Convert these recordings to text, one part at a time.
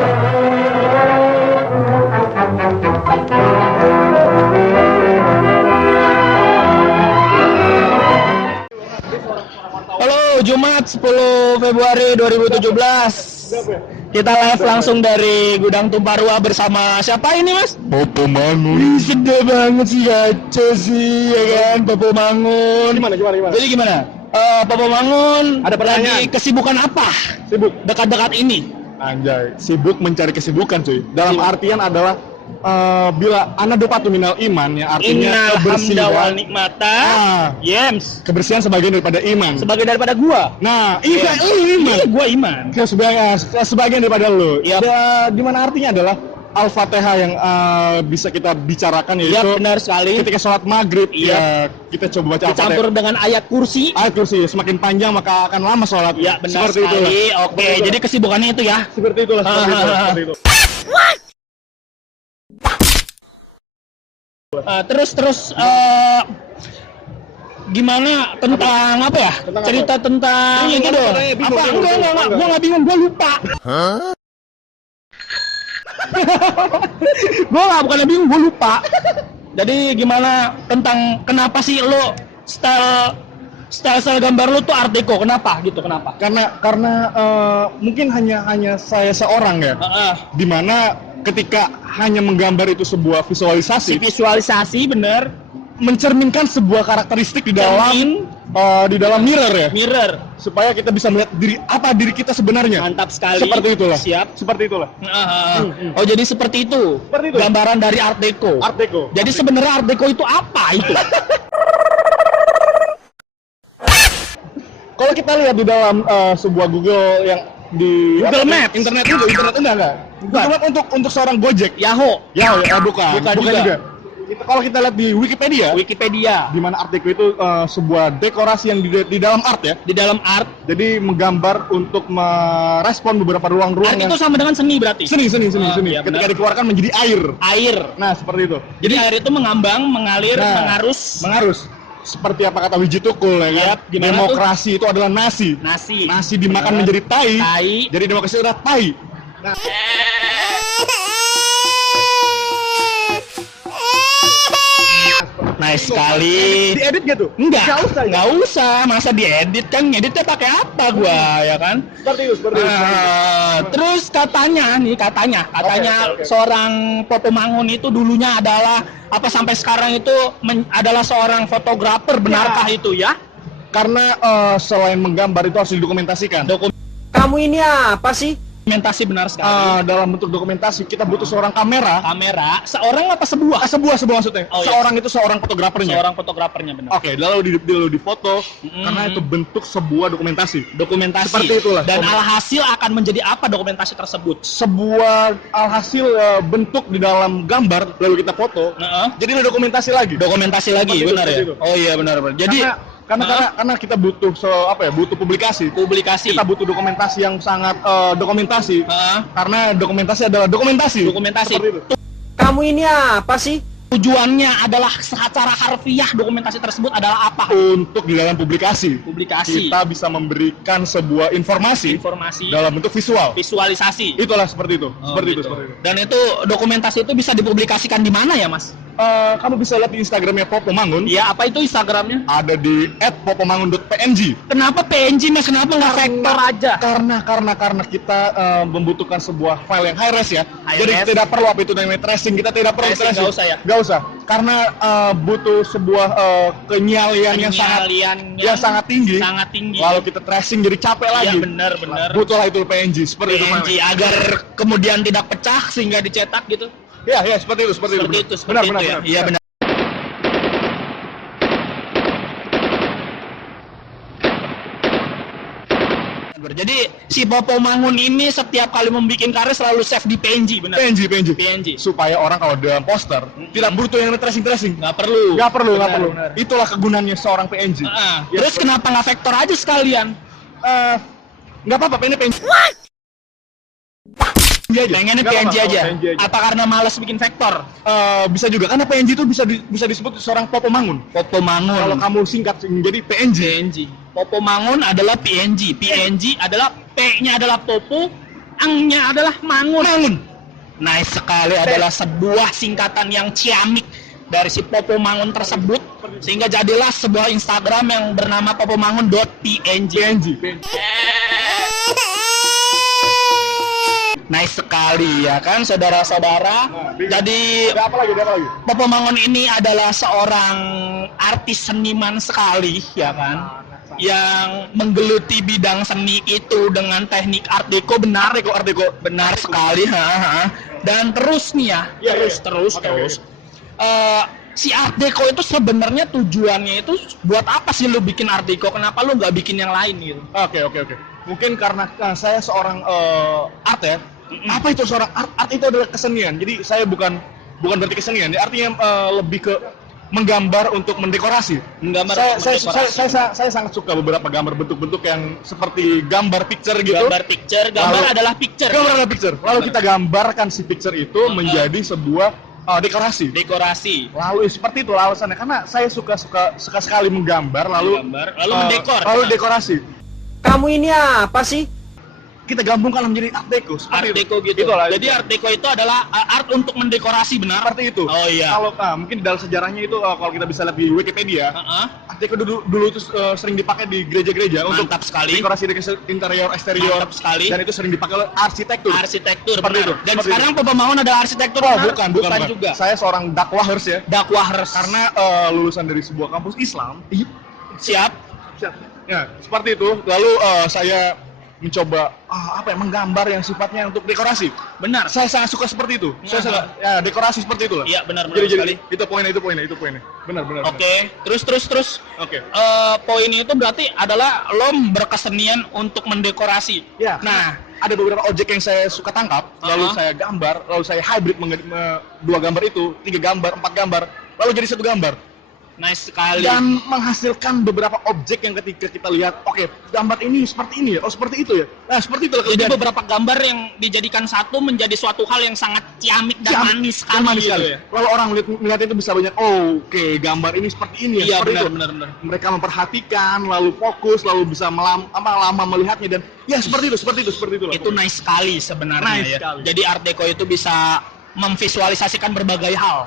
Halo, Jumat 10 Februari 2017. Kita live langsung dari Gudang Tumparua bersama siapa ini, Mas? Popo Mangun. Sedih banget sih, gaco sih, ya kan, Popo Mangun. Gimana? Jadi gimana? Popo Mangun Ada pertanyaan. lagi kesibukan apa? Sibuk. Dekat-dekat ini. Anjay, sibuk mencari kesibukan cuy. Dalam artian adalah bila ana dopatu minal iman, ya artinya Innal hamda wal kebersihan. nikmata. Yems. Kebersihan sebagian daripada iman. Sebagai daripada gua. Nah, iya, lu iman. Iya, gua iman. Sebagian daripada lu. Yap. Di mana artinya adalah Al-Fatihah yang bisa kita bicarakan, Iya, yaitu benar sekali. ketika sholat maghrib. Iya. Ya, kita coba baca Dicampur dengan ayat kursi. Ayat kursi, semakin panjang maka akan lama sholat. Ya, benar Seperti sekali. itulah. Oke, jadi kesibukannya itu ya. Seperti itulah. Seperti itu. Terus gimana tentang apa ya? Tentang Cerita apa? tentang Bingung, ini apa dong. katanya? Bingung, Apa? bingung, Enggak. bingung. Gua nggak bingung, gua lupa. Gua bukannya bingung, gua lupa. Jadi gimana tentang kenapa sih lo style gambar lo tuh Art Deco? Kenapa gitu? Kenapa? Karena mungkin hanya saya seorang ya, dimana ketika hanya menggambar itu sebuah visualisasi, Visualisasi bener. mencerminkan sebuah karakteristik di dalam mirror ya, Mirror. supaya kita bisa melihat diri kita sebenarnya. Mantap sekali. Seperti itulah. Siap. Seperti itulah. Oh, jadi seperti itu. Seperti itu. Gambaran dari Art Deco. Art Deco. Jadi sebenarnya Art Deco itu apa itu? Kalau kita lihat di dalam sebuah Google yang di Google Maps. internet enggak. Google Maps untuk seorang Gojek. Yahoo. Bukan Bukan juga. juga. Kalau kita lihat di Wikipedia, Wikipedia. di mana Art Deco itu sebuah dekorasi yang di dalam art ya. Di dalam art. Jadi menggambar untuk merespon beberapa ruang-ruang Art yang itu sama dengan seni berarti. seni. Iya, Ketika benar. dikeluarkan menjadi air. Air. Nah, seperti itu. Jadi air itu mengambang, mengalir, Nah, mengarus. Seperti apa kata Wiji Tukul ya kan? Yap, gimana Demokrasi itu adalah nasi. Nasi. Nasi dimakan Benar. menjadi tai. Tai. Jadi demokrasi adalah tai. Nah, Nice sekali. diedit gitu? Enggak Nggak usah. usah. Masa diedit kan? Ngeditnya pakai apa gua ya kan? Seperti itu. Terus katanya Oke. seorang Popo Mangun itu dulunya adalah apa sampai sekarang itu adalah seorang fotografer, benarkah itu ya? Karena selain menggambar itu harus didokumentasikan. Kamu ini apa sih? Dokumentasi benar sekali. Dalam bentuk dokumentasi kita butuh seorang kamera. Kamera, seorang apa sebuah? Sebuah maksudnya. Oh, iya. Seorang itu seorang fotografernya. Seorang fotografernya benar. Oke, lalu di foto karena itu bentuk sebuah dokumentasi. Dokumentasi. Seperti itulah. Dan alhasil akan menjadi apa dokumentasi tersebut? Sebuah alhasil bentuk di dalam gambar lalu kita foto. Jadi ada dokumentasi lagi. Dokumentasi lagi, Seperti itu, benar ya? seperti itu. Oh iya benar. Jadi Karena kita butuh butuh publikasi. publikasi. Kita butuh dokumentasi yang sangat dokumentasi. Karena dokumentasi adalah dokumentasi. Dokumentasi. Seperti itu. Kamu ini apa sih? Tujuannya adalah secara harfiah dokumentasi tersebut adalah apa? Untuk di dalam publikasi. Publikasi. Kita bisa memberikan sebuah informasi dalam bentuk visual. Visualisasi. Itulah seperti itu. Oh, seperti gitu. itu. Dan itu dokumentasi itu bisa dipublikasikan di mana ya, Mas? Kamu bisa lihat di Instagramnya Popo Mangun. Iya, apa itu Instagramnya? Ada di @popomangun.png. Kenapa PNG, Mas? Kenapa nggak vektor aja? Karena kita membutuhkan sebuah file yang high res ya. High Jadi res. tidak perlu apa itu namanya tracing. Kita tidak perlu Tracing, tracing. nggak usah ya? Nggak usah. Karena butuh sebuah kenyalian yang sangat tinggi. Sangat tinggi. Lalu kita tracing jadi capek lagi. Iya, benar. Butuhlah itu PNG seperti PNG itu. agar kemudian tidak pecah sehingga dicetak gitu. Ya, seperti itu. Seperti itu Benar. ya. Iya benar. Jadi si Popo Mangun ini setiap kali membuat karya selalu save di PNG, benar? PNG. Supaya orang kalau dalam poster tidak butuh yang tracing. Nggak perlu. Benar. Itulah kegunaannya seorang PNG. Terus kenapa nggak vektor aja sekalian? Nggak apa-apa, ini PNG. Pengennya PNG aja. Apa karena malas bikin vektor? Bisa juga karena PNG itu bisa disebut seorang Popo Mangun. Popo Mangun. Kalau kamu singkat menjadi PNG. Popo Mangun adalah PNG. PNG adalah P-nya adalah Popo, Angnya adalah mangun. Nice sekali, adalah sebuah singkatan yang ciamik dari si Popo Mangun tersebut, sehingga jadilah sebuah Instagram yang bernama popomangun.png. Nice sekali ya kan, saudara-saudara. Jadi Ada apa lagi? Popo Mangun ini adalah seorang artis seniman sekali ya kan, yang menggeluti bidang seni itu dengan teknik Art Deco. Benar sekali, dan terus nih ya, terus. Si Art Deco itu sebenarnya tujuannya itu buat apa sih lu bikin Art Deco? Kenapa lu nggak bikin yang lain gitu? Oke. Mungkin karena saya seorang art ya. Apa itu seorang art? Art itu adalah kesenian. Jadi saya bukan berarti kesenian. Artinya lebih ke menggambar untuk mendekorasi. Saya sangat suka beberapa gambar bentuk-bentuk yang seperti gambar picture gitu. Gambar adalah picture. Lalu kita gambarkan si picture itu menjadi sebuah dekorasi. Lalu seperti itu alasannya, karena saya suka sekali menggambar lalu mendekor. Lalu dekorasi. Kamu ini apa sih? Kita gabungkan menjadi art deco. Art Deco gitu. Jadi Art Deco itu adalah art untuk mendekorasi, benar? Seperti itu. Oh iya. Kalau mungkin dalam sejarahnya itu kalau kita bisa lihat di Wikipedia, Art Deco dulu itu sering dipakai di gereja-gereja untuk sekali. dekorasi interior, eksterior. Mantap sekali. Dan itu sering dipakai oleh arsitektur. Seperti benar. itu. Dan Seperti sekarang Popo Mangun adalah arsitektur. Oh, benar? bukan juga. Saya seorang dakwahers ya. Dakwahers. Karena lulusan dari sebuah kampus Islam. Siap. Ya, seperti itu. Lalu saya mencoba menggambar yang sifatnya untuk dekorasi. Benar. Saya sangat suka seperti itu. Saya suka dekorasi seperti itulah. Iya, benar Jadi itu poinnya. Benar. Oke. Terus. Oke. Poin itu berarti adalah lo berkesenian untuk mendekorasi. Ya. Nah, ada beberapa objek yang saya suka tangkap, lalu saya gambar, lalu saya hybrid 2 gambar itu, 3 gambar, 4 gambar, lalu jadi 1 gambar. nice sekali. Dan menghasilkan beberapa objek yang ketika kita lihat, oke, gambar ini seperti ini ya, oh seperti itu ya. Nah, seperti itu. Jadi beberapa gambar yang dijadikan satu menjadi suatu hal yang sangat ciamik dan manis sekali gitu ya. Lalu orang melihat itu bisa banyak, oh, oke, gambar ini seperti ini ya. Iya, seperti benar. Mereka memperhatikan, lalu fokus, lalu bisa lama melihatnya dan ya seperti itu. Itu nice sekali sebenarnya Nice ya. sekali. Jadi Art Deco itu bisa memvisualisasikan berbagai hal.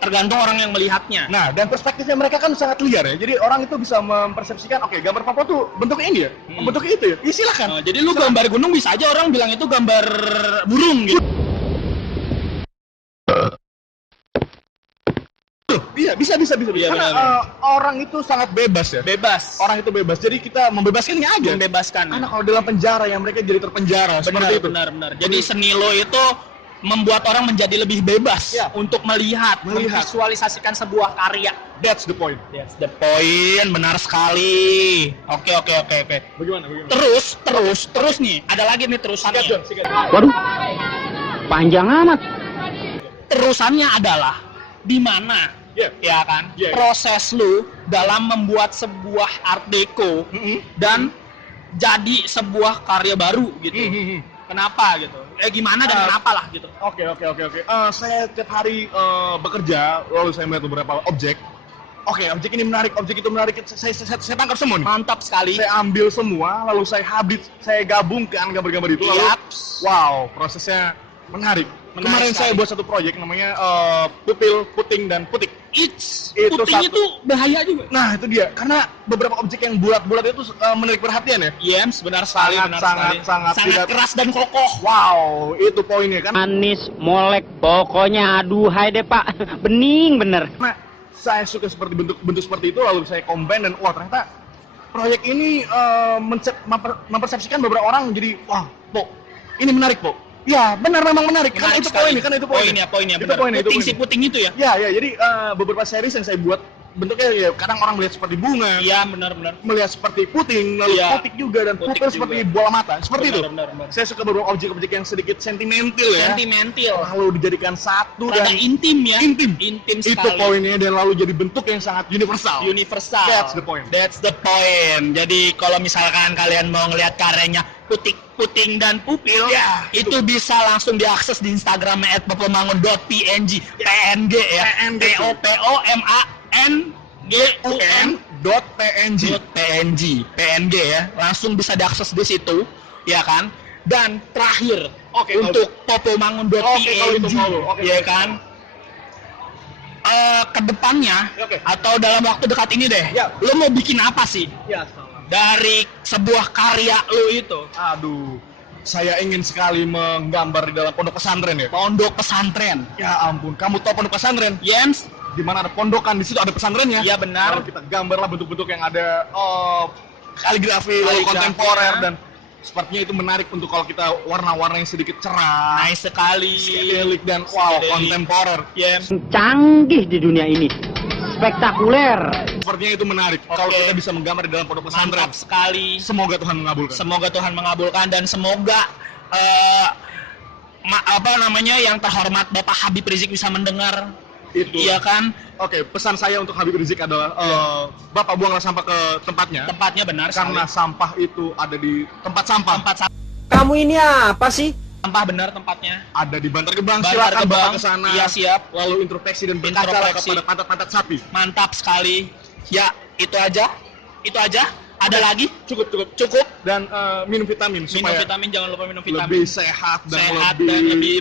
Tergantung orang yang melihatnya. Nah, dan perspektifnya mereka kan sangat liar ya. Jadi orang itu bisa mempersepsikan, oke, gambar Papua tuh bentuknya ini ya, bentuknya itu ya. Ya silakan. Oh, jadi lu gambar gunung bisa aja orang bilang itu gambar burung gitu. Iya, bisa. Iya, Karena benar. orang itu sangat bebas ya. Orang itu bebas. Jadi kita membebaskannya aja. Karena kalau dalam penjara ya mereka jadi terpenjara. Seperti itu. Benar. Jadi seni lo itu membuat orang menjadi lebih bebas untuk melihat, memvisualisasikan sebuah karya. That's the point. Benar sekali. Oke. Bagaimana? Terus nih, ada lagi nih terusannya. Waduh, panjang amat. Terusannya adalah di mana, ya kan? Proses lu dalam membuat sebuah art deco dan jadi sebuah karya baru gitu. Kenapa gitu? Gimana dan kenapa lah gitu. Oke. Saya tiap hari bekerja, lalu saya melihat beberapa objek. Oke, objek ini menarik, objek itu menarik. Saya tangkap semua nih. Mantap sekali. Saya ambil semua, lalu saya saya gabungkan gambar-gambar itu. Lalu, wow, prosesnya menarik. Kemarin saya buat satu proyek namanya pupil, puting, dan putik. Puting itu bahaya juga. Nah, itu dia. Karena beberapa objek yang bulat-bulat itu menarik perhatian ya. Yes, benar sekali. Sangat Keras dan kokoh. Wow, itu poinnya kan. Manis, molek, pokoknya aduhai deh pak, bening bener. Nah, saya suka seperti bentuk seperti itu, lalu saya combine dan wah ternyata proyek ini mempersepsikan beberapa orang jadi wah, Po, ini menarik, Po. Ya, benar memang menarik. Kan itu poinnya. Poinnya. Puting itu ya. Ya, jadi beberapa series yang saya buat bentuknya ya kadang orang melihat seperti bunga. Iya, benar. Melihat seperti puting, lalu putik juga dan pupil seperti bola mata. Seperti itu. Benar. Saya suka beberapa objek-objek yang sedikit sentimental ya. Lalu dijadikan satu dan dan intim ya. Intim sekali. Itu poinnya dan lalu jadi bentuk yang sangat universal. That's the point. Jadi kalau misalkan kalian mau ngelihat karyanya puting dan pupil, itu bisa langsung diakses di Instagramnya @popomangun.png, PNG ya, POPOMANGUN.png ya, langsung bisa diakses di situ, ya kan? Dan terakhir, Oke, untuk popomangun.png, Oke, kalau itu mau lu. Oke. ya kan? Kedepannya Oke. atau dalam waktu dekat ini deh, Ya. lo mau bikin apa sih Ya, salah. dari sebuah karya lo itu? Aduh, saya ingin sekali menggambar di dalam pondok pesantren ya. Pondok pesantren. Ya ampun, kamu tahu pondok pesantren? Jens, Di mana ada pondokan, di situ ada pesantrennya. iya benar. Lalu kita gambarlah bentuk-bentuk yang ada kaligrafi, lalu Kaligrafi, kontemporer ya. dan sepertinya itu menarik untuk kalau kita warna-warna yang sedikit cerah, Nice sekali. psychedelic dan wow, Psychedelic. kontemporer. Jens. Canggih di dunia ini. Spektakuler. Sepertinya itu menarik kalau Oke. kita bisa menggambar di dalam pondok pesantren. Mantap sekali. Semoga Tuhan mengabulkan. Semoga Tuhan mengabulkan dan semoga yang terhormat Bapak Habib Rizik bisa mendengar. Itu. Iya kan? Oke, pesan saya untuk Habib Rizik adalah Bapak buanglah sampah ke tempatnya. Tempatnya benar Karena sekali. sampah itu ada di tempat sampah. Tempat Kamu ini apa sih? sampah benar tempatnya. Ada di Bantar Gebang. Bantar Silakan Gebang. Bapak ke sana. Iya, siap. Lalu introspeksi dan berkacalah Introspeksi. kepada pantat-pantat sapi. Mantap sekali. Ya, itu aja. Itu aja. Ada lagi? Cukup. Cukup. Dan minum vitamin Minum supaya vitamin, jangan lupa minum vitamin. lebih sehat dan Sehat lebih, dan lebih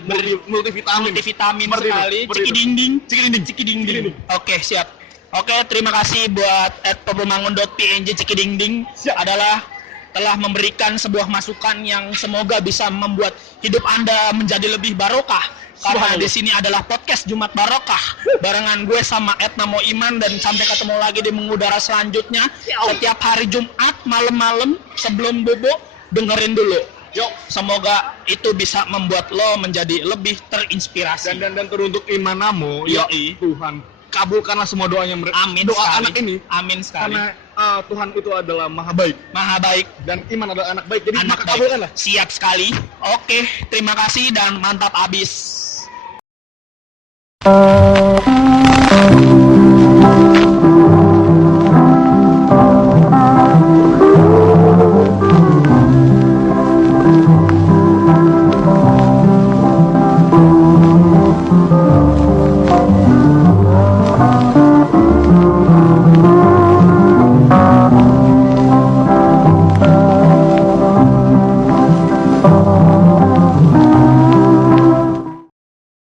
multivitamin. multivitamin Seperti itu, sekali. seperti Ciki itu. dinding. Ciki dinding. Ciki dinding. Ciki dinding. Oke, siap. Oke, terima kasih buat @popomangun.png Ciki Dinding Siap. adalah telah memberikan sebuah masukan yang semoga bisa membuat hidup Anda menjadi lebih barokah. Karena Subhanallah. di sini adalah podcast Jumat Barokah barengan gue sama Etna Mo Iman, dan sampai ketemu lagi di mengudara selanjutnya setiap hari Jumat malam-malam sebelum bobo. Dengerin dulu. Yuk, semoga itu bisa membuat lo menjadi lebih terinspirasi. Dan teruntuk Imanamo, ya Yoi. Tuhan kabulkanlah semua doanya Amin doa sekali. anak ini. Amin sekali. Karena Tuhan itu adalah maha baik Maha baik. dan iman adalah anak baik. Jadi Anak maka baik. kabulkanlah. Siap sekali. Oke, terima kasih dan mantap abis.